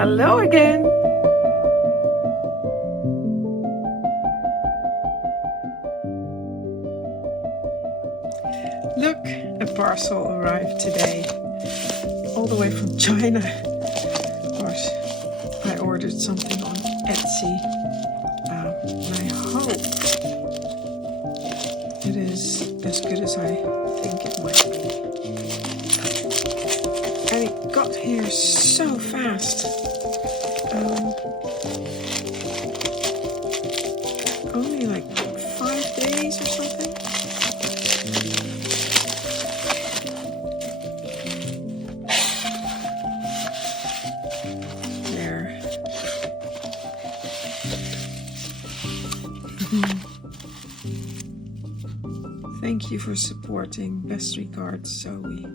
Hello again! Look, a parcel arrived today, all the way from China. Of course, I ordered something on Etsy, and I hope it is as good as I think it might be. And it got here so fast. Only like 5 days or something. There. Thank you for supporting. Best regards, Zoe.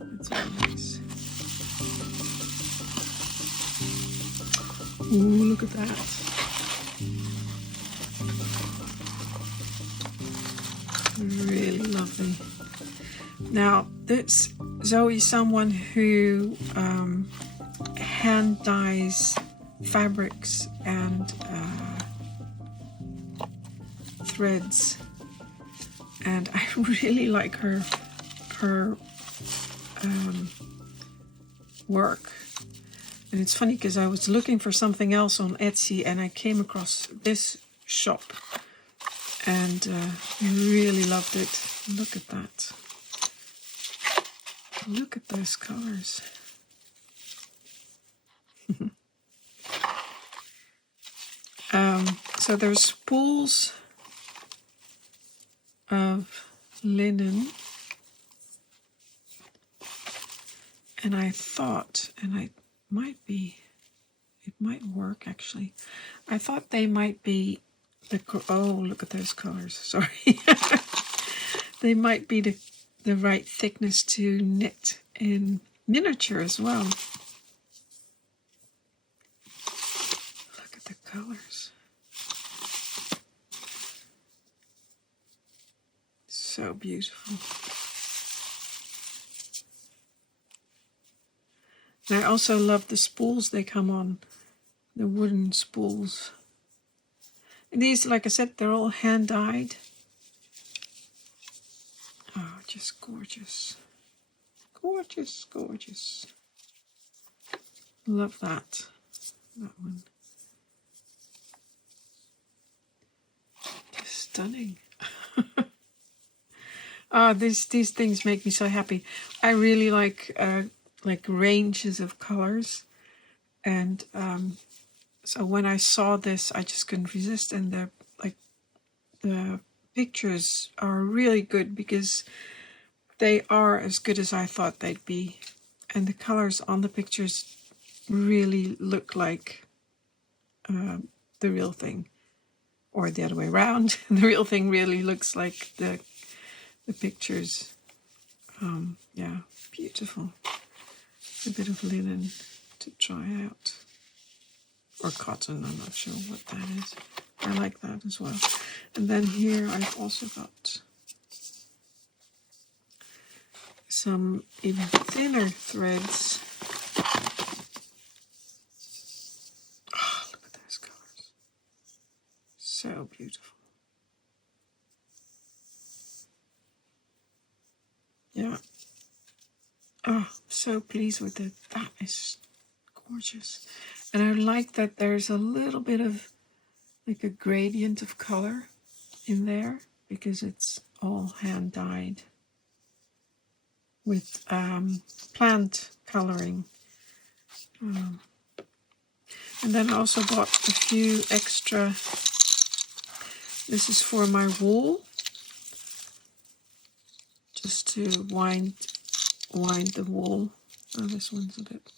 That's very nice. Ooh, look at that. Really lovely. Now, this Zoe's someone who hand dyes fabrics and threads, and I really like her work. And it's funny because I was looking for something else on Etsy and I came across this shop and I really loved it. Look at that. Look at those colors. So there's spools of linen, and I thought, and it might work actually. I thought they might be oh, look at those colors. Sorry. They might be the right thickness to knit in miniature as well. Look at the colors. So beautiful. And I also love the spools they come on, the wooden spools. And these, like I said, they're all hand dyed. Oh, just gorgeous. Gorgeous, gorgeous. Love that. That one. Just stunning. Oh, these things make me so happy. I really like ranges of colors, and so when I saw this, I just couldn't resist. And the pictures are really good because they are as good as I thought they'd be, and the colors on the pictures really look like the real thing, or the other way around. The real thing really looks like the pictures. Yeah, beautiful. A bit of linen to try out, or cotton, I'm not sure what that is. I like that as well. And then here I've also got some even thinner threads. Oh, look at those colors. So beautiful. Yeah. Oh, so pleased with it. That is gorgeous. And I like that there's a little bit of like a gradient of color in there because it's all hand dyed with plant coloring. And then I also bought a few extra. This is for my wool, just to wind the wool. Oh, this one's a bit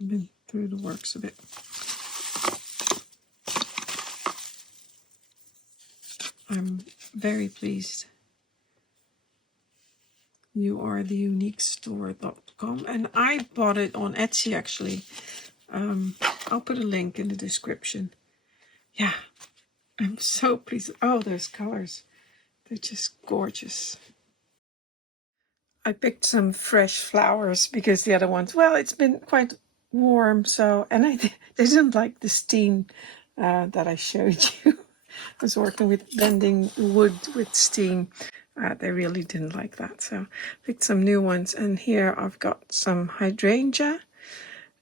been through the works a bit. I'm very pleased. You are the uniquestore.com, and I bought it on Etsy actually. I'll put a link in the description. Yeah, I'm so pleased. Oh, those colors, they're just gorgeous. I picked some fresh flowers because the other ones, well, it's been quite warm, so, and they didn't like the steam that I showed you. I was working with bending wood with steam. They really didn't like that, so picked some new ones. And here I've got some hydrangea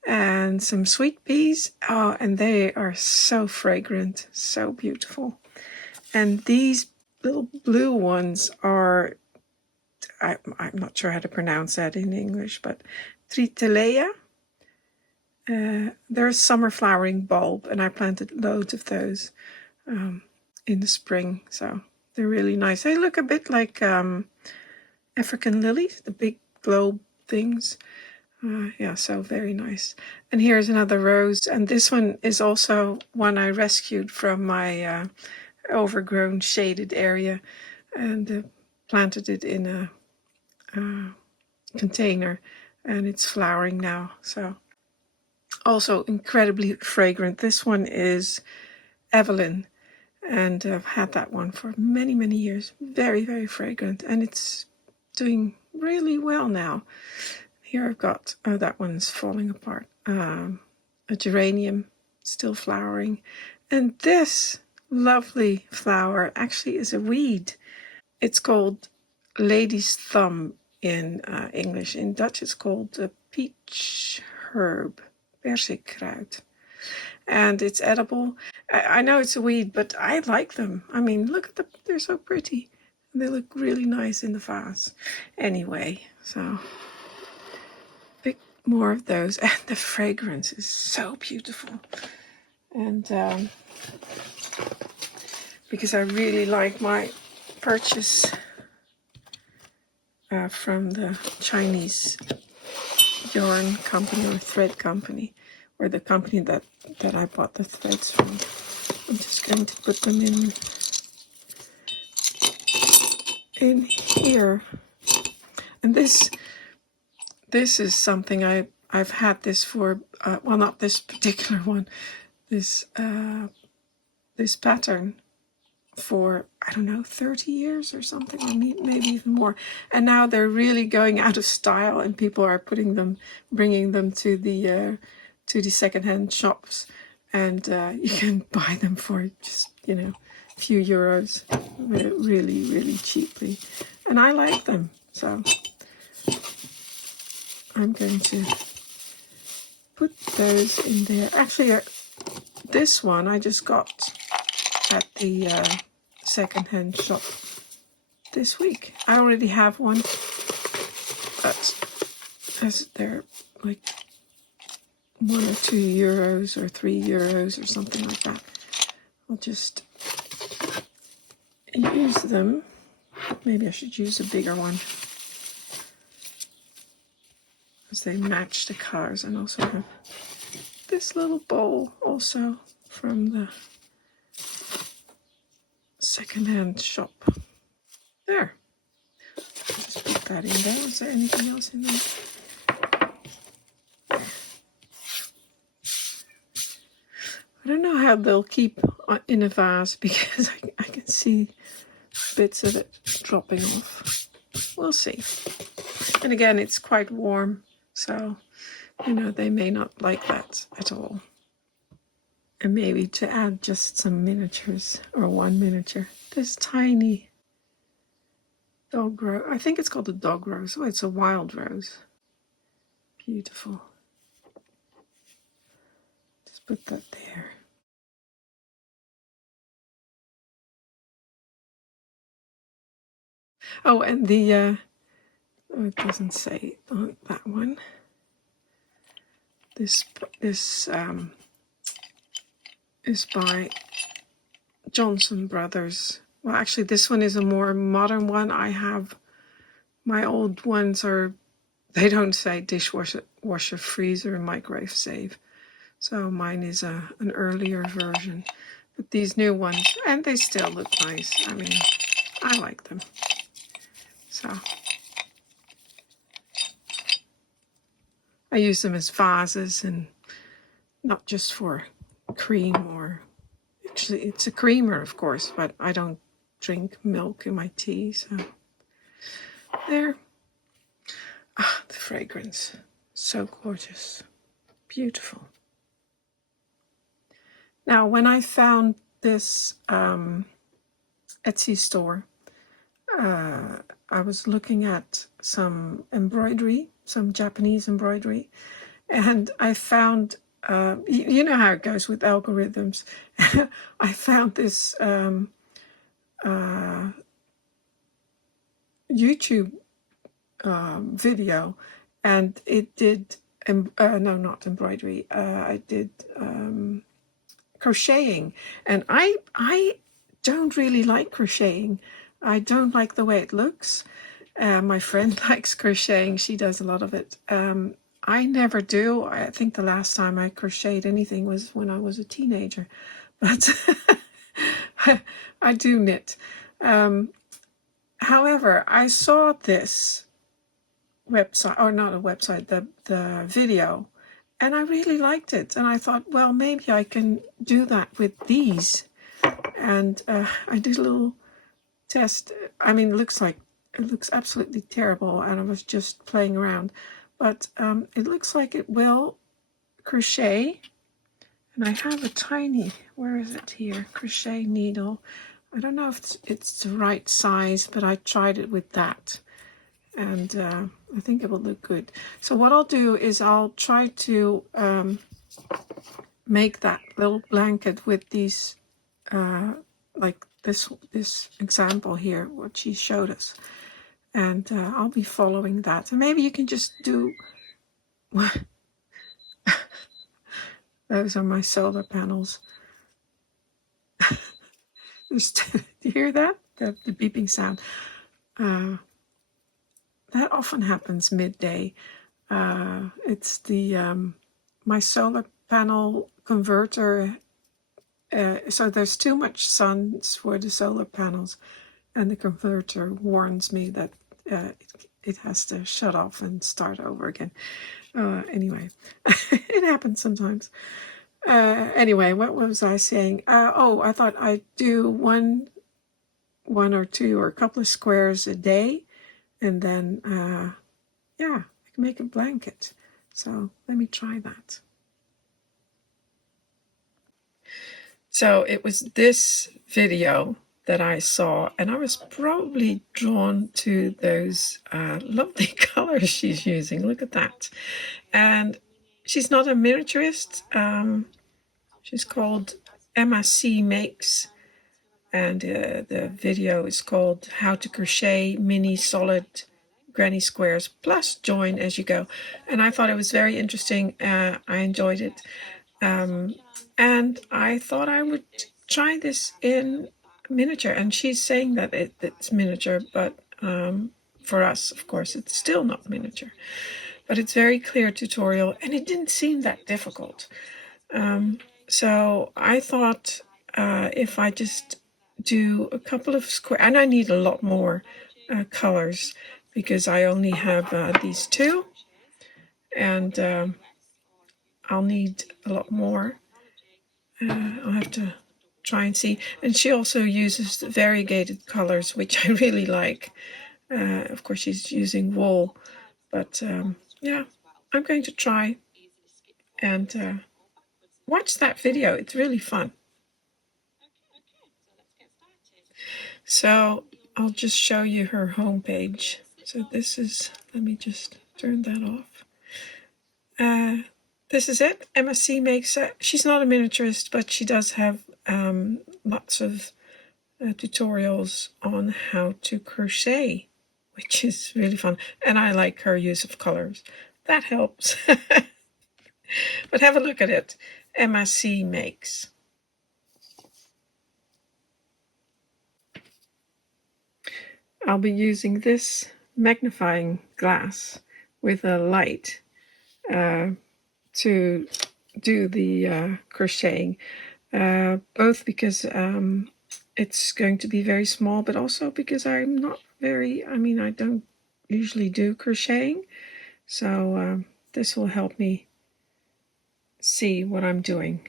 and some sweet peas. Oh, and they are so fragrant, so beautiful. And these little blue ones are, I'm not sure how to pronounce that in English, but Triteleia. They're a summer flowering bulb, and I planted loads of those in the spring, so they're really nice. They look a bit like African lilies, the big globe things. Yeah, so very nice. And here's another rose, and this one is also one I rescued from my overgrown shaded area, and planted it in a container, and it's flowering now. So also incredibly fragrant. This one is Evelyn, and I've had that one for many, many years. Very, very fragrant, and it's doing really well now. Here I've got, oh, that one's falling apart. A geranium, still flowering. And this lovely flower actually is a weed. It's called lady's thumb in English. In Dutch it's called the peach herb, perzikkruid. And it's edible. I know it's a weed, but I like them. I mean, look at them. They're so pretty. They look really nice in the vase. Anyway, so pick more of those. And the fragrance is so beautiful. And because I really like my purchase from the Chinese yarn company or thread company, or the company that I bought the threads from. I'm just going to put them in here. And this is something I've had this for, well, not this particular one, this pattern for, I don't know, 30 years or something, or maybe even more. And now they're really going out of style, and people are bringing them to the secondhand shops, and you can buy them for just, a few euros, really, really cheaply. And I like them, so I'm going to put those in there. Actually, this one I just got at the secondhand shop this week. I already have one, but as they're like €1 or €2 or €3 or something like that, I'll just use them. Maybe I should use a bigger one, as they match the colors. And also have this little bowl also from the secondhand shop. There. Just put that in there. Is there anything else in there? I don't know how they'll keep in a vase, because I can see bits of it dropping off. We'll see. And again, it's quite warm, so they may not like that at all. And maybe to add just some miniatures, or one miniature. This tiny dog rose. I think it's called a dog rose. Oh, it's a wild rose. Beautiful. Just put that there. Oh, and the it doesn't say on that one. This is by Johnson Brothers. Well, actually, this one is a more modern one. I have my old ones they don't say dishwasher, washer, freezer, and microwave safe. So mine is an earlier version. But these new ones, and they still look nice. I mean, I like them. So I use them as vases, and not just for cream, or actually it's a creamer, of course, but I don't drink milk in my tea, so there. fragrance. So gorgeous. Beautiful. Now, when I found this Etsy store, I was looking at some embroidery, some Japanese embroidery, and I found, you know how it goes with algorithms. I found this YouTube video, and it did, no, not embroidery, I did crocheting, and I don't really like crocheting. I don't like the way it looks. My friend likes crocheting. She does a lot of it. I never do. I think the last time I crocheted anything was when I was a teenager, but I do knit. However, I saw this website, or not a website, the video, and I really liked it. And I thought, well, maybe I can do that with these. And I did a little test. I mean, it looks absolutely terrible, and I was just playing around. But it looks like it will crochet. And I have a tiny, where is it here? Crochet needle. I don't know if it's the right size, but I tried it with that. And I think it will look good. So what I'll do is I'll try to make that little blanket with these, like this example here, what she showed us. And I'll be following that. And maybe you can just do... Those are my solar panels. Do you hear that? The beeping sound. That often happens midday. It's the my solar panel converter. So there's too much sun for the solar panels, and the converter warns me that it has to shut off and start over again. Anyway, it happens sometimes. Anyway, what was I saying? Oh, I thought I'd do one or two or a couple of squares a day, and then yeah, I can make a blanket. So let me try that. So it was this video that I saw, and I was probably drawn to those lovely colors she's using. Look at that. And she's not a miniaturist. She's called Emma C. Makes, and the video is called How to Crochet Mini Solid Granny Squares plus Join as You Go. And I thought it was very interesting. I enjoyed it. And I thought I would try this in miniature. And she's saying that it's miniature, but for us, of course, it's still not miniature. But it's very clear tutorial, and it didn't seem that difficult. So I thought if I just do a couple of squares, and I need a lot more colors because I only have these two, and I'll need a lot more. I'll have to try and see. And she also uses variegated colors, which I really like. Of course, she's using wool, but yeah, I'm going to try and watch that video. It's really fun. So I'll just show you her homepage. So this is, let me just turn that off. This is it. Emma C. Makes it. She's not a miniaturist, but she does have lots of tutorials on how to crochet, which is really fun. And I like her use of colors. That helps. But have a look at it. Emma C. Makes. I'll be using this magnifying glass with a light to do the crocheting, both because it's going to be very small, but also because I'm not very, I don't usually do crocheting, so this will help me see what I'm doing.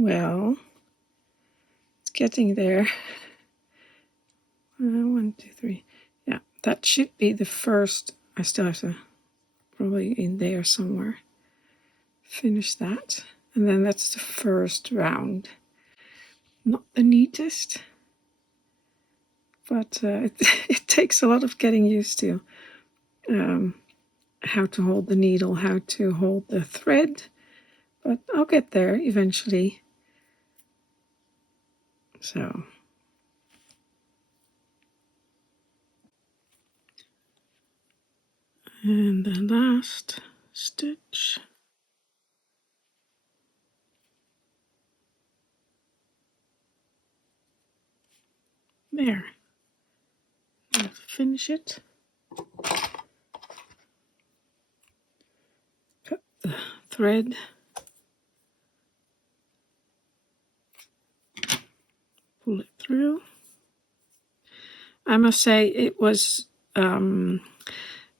Well, it's getting there. 1, 2, 3. Yeah, that should be the first. I still have to probably in there somewhere finish that, and then that's the first round. Not the neatest, but it takes a lot of getting used to how to hold the needle, how to hold the thread, but I'll get there eventually. So and the last stitch. There. I'll finish it. Cut the thread. Pull it through. I must say it was, yeah,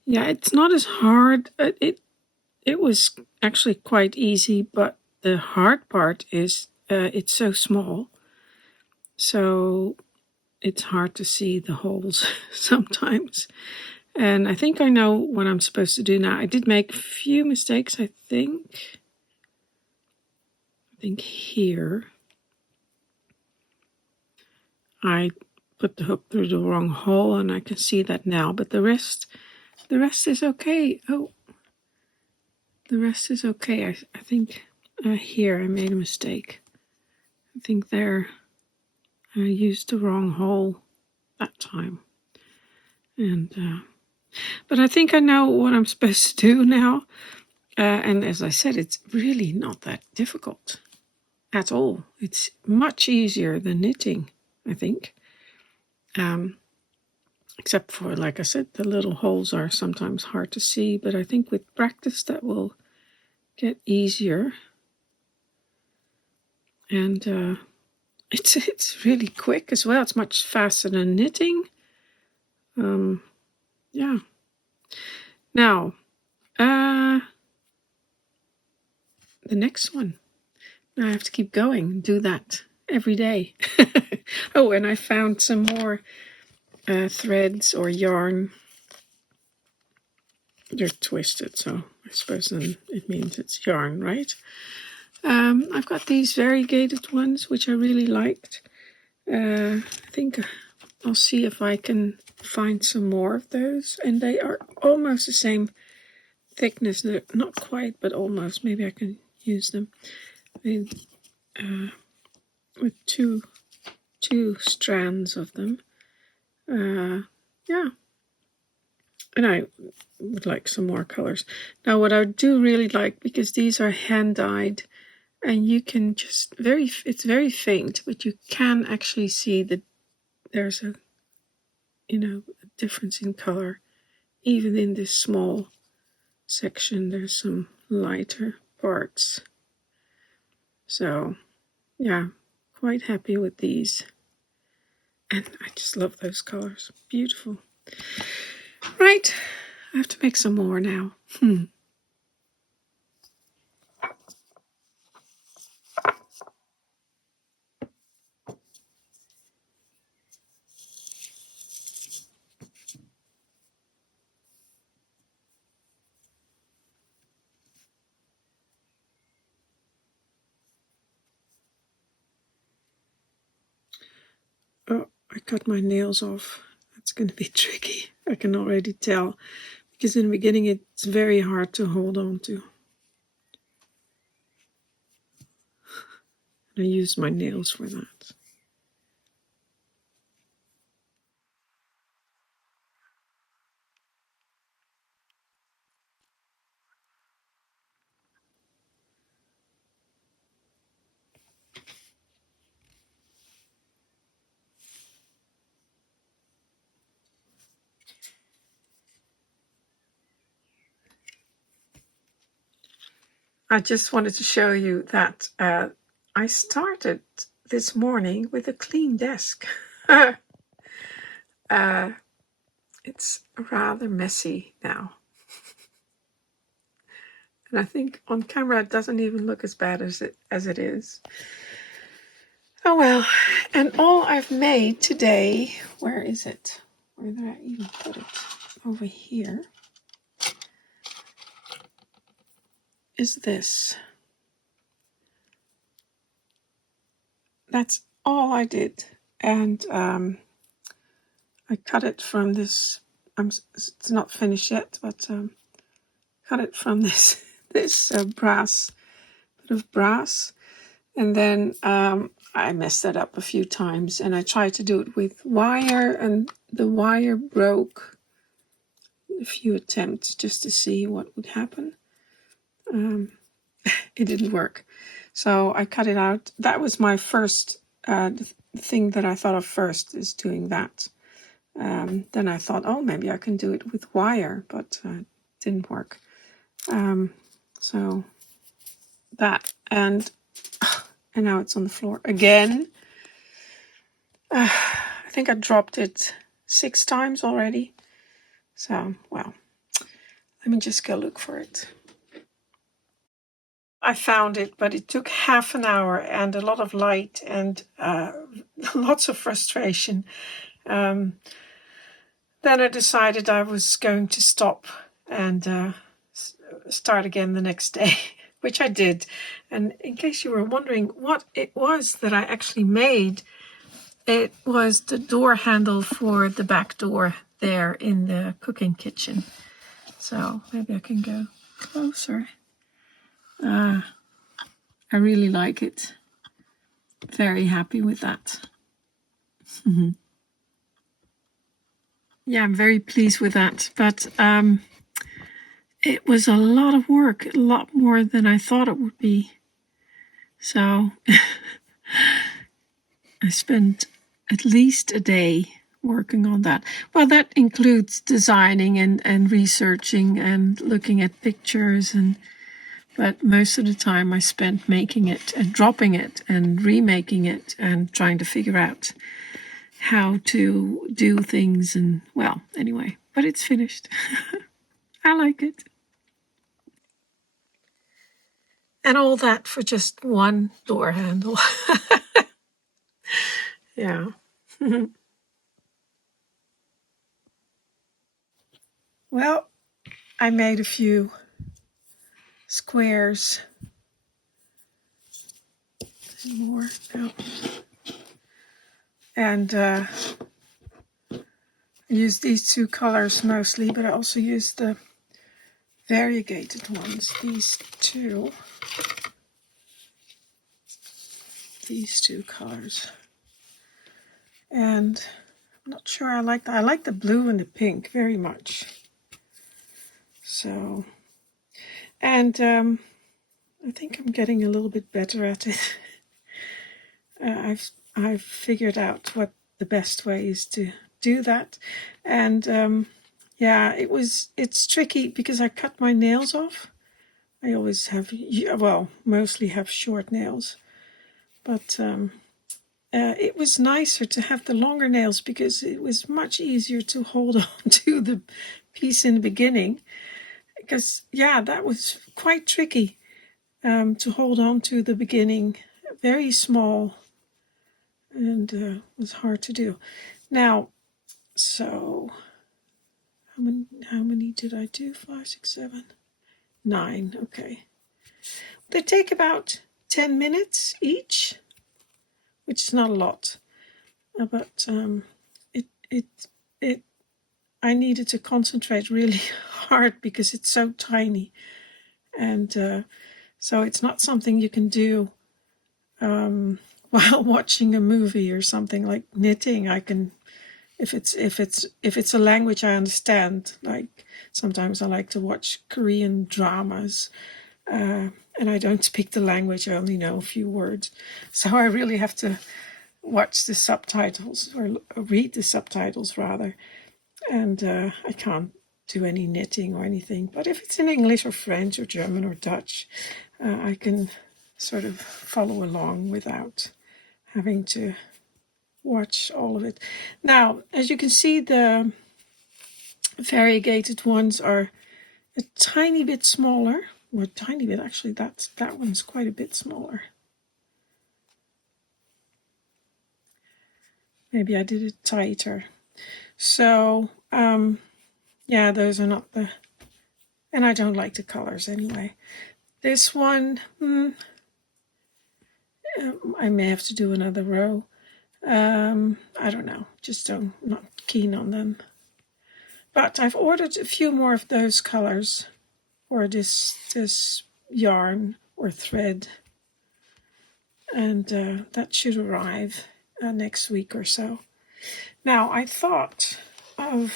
it's not as hard. It was actually quite easy, but the hard part is it's so small. So it's hard to see the holes sometimes. And I think I know what I'm supposed to do now. I did make a few mistakes, I think. I think here I put the hook through the wrong hole, and I can see that now. But the rest is okay. Oh, the rest is okay. I think here I made a mistake. I think there I used the wrong hole that time. And but I think I know what I'm supposed to do now. And as I said, it's really not that difficult at all. It's much easier than knitting, I think. Except for, like I said, the little holes are sometimes hard to see, but I think with practice that will get easier. And it's really quick as well. It's much faster than knitting. Yeah. Now, the next one. Now I have to keep going and do that every day. Oh, and I found some more threads or yarn. They're twisted, so I suppose then it means it's yarn, right? I've got these variegated ones, which I really liked. I think I'll see if I can find some more of those. And they are almost the same thickness. They're not quite, but almost. Maybe I can use them. With two strands of them. Yeah. And I would like some more colors. Now what I do really like, because these are hand dyed, and you can just it's very faint, but you can actually see that there's a difference in color. Even in this small section, there's some lighter parts. So yeah, quite happy with these. And I just love those colors. Beautiful. Right, I have to make some more now. Oh, I cut my nails off. That's going to be tricky. I can already tell. Because in the beginning it's very hard to hold on to. I use my nails for that. I just wanted to show you that I started this morning with a clean desk. It's rather messy now. And I think on camera it doesn't even look as bad as it is. Oh well. And all I've made today, where is it? Where did I even put it? Over here. Is this. That's all I did. And I cut it from this. It's not finished yet, but cut it from this brass, bit of brass, and then I messed it up a few times, and I tried to do it with wire, and the wire broke a few attempts just to see what would happen. It didn't work, so I cut it out. That was my first thing that I thought of first, is doing that. Then I thought, oh, maybe I can do it with wire, but it didn't work. So that, and now it's on the floor again. I think I dropped it 6 times already. So, well, let me just go look for it. I found it, but it took half an hour and a lot of light and lots of frustration. Then I decided I was going to stop and start again the next day, which I did. And in case you were wondering what it was that I actually made, it was the door handle for the back door there in the cooking kitchen. So maybe I can go closer. I really like it. Very happy with that. Yeah, I'm very pleased with that. But it was a lot of work, a lot more than I thought it would be. So I spent at least a day working on that. Well, that includes designing and researching and looking at pictures, but most of the time I spent making it and dropping it and remaking it and trying to figure out how to do things. And well, anyway, but it's finished. I like it. And all that for just one door handle. Yeah. Well, I made a few squares. More now. And I used these 2 colors mostly, but I also used the variegated ones, these two colors. And I'm not sure I like that. I like the blue and the pink very much. So, and I think I'm getting a little bit better at it. I've figured out what the best way is to do that. And yeah, it's tricky because I cut my nails off. I always have, well, mostly have short nails, but it was nicer to have the longer nails because it was much easier to hold on to the piece in the beginning. Because, yeah, that was quite tricky to hold on to the beginning. Very small, and was hard to do. Now, so how many did I do? 5, 6, 7, 9. Okay. They take about 10 minutes each, which is not a lot, but I needed to concentrate really hard because it's so tiny, and so it's not something you can do while watching a movie or something. Like knitting, I can, if it's a language I understand. Like sometimes I like to watch Korean dramas, and I don't speak the language. I only know a few words, so I really have to watch the subtitles or read the subtitles rather. And I can't do any knitting or anything. But if it's in English or French or German or Dutch, I can sort of follow along without having to watch all of it. Now, as you can see, the variegated ones are a tiny bit smaller or a tiny bit. Actually, that one's quite a bit smaller. Maybe I did it tighter. So, yeah, those are not the... And I don't like the colors anyway. This one, I may have to do another row. I don't know. Just not keen on them. But I've ordered a few more of those colors for this yarn or thread. And that should arrive next week or so. Now, I thought of...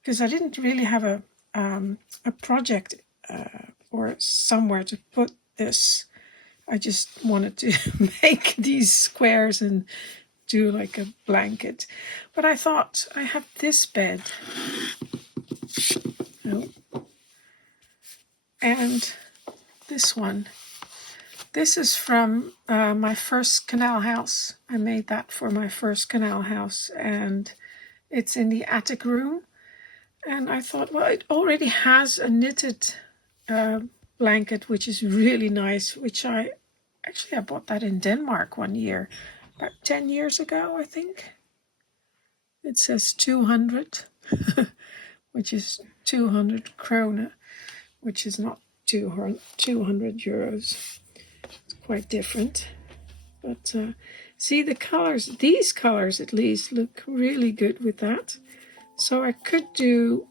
Because I didn't really have a project or somewhere to put this. I just wanted to make these squares and do like a blanket. But I thought I have this bed. Oh. And this one. This is from my first canal house. I made that for my first canal house, and it's in the attic room. And I thought, well, it already has a knitted blanket, which is really nice, which I bought that in Denmark one year, about 10 years ago, I think. It says 200, which is 200 krona, which is not 200 euros. It's quite different. But see the colors, these colors at least look really good with that. So I could do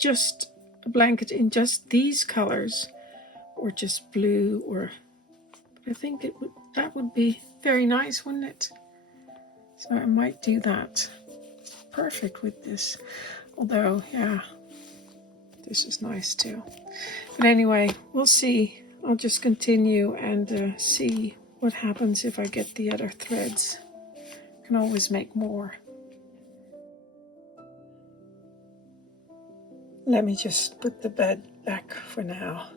just a blanket in just these colors, or just blue, or... But I think that would be very nice, wouldn't it? So I might do that. Perfect with this. Although, yeah, this is nice too. But anyway, we'll see. I'll just continue and see what happens if I get the other threads. I can always make more. Let me just put the bed back for now.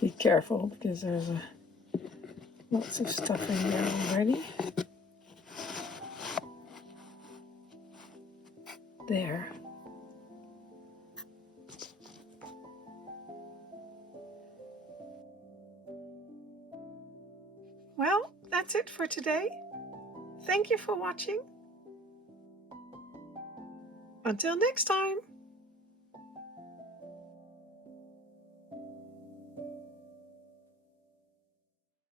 Be careful because there's lots of stuff in there already. There. Well, that's it for today. Thank you for watching. Until next time.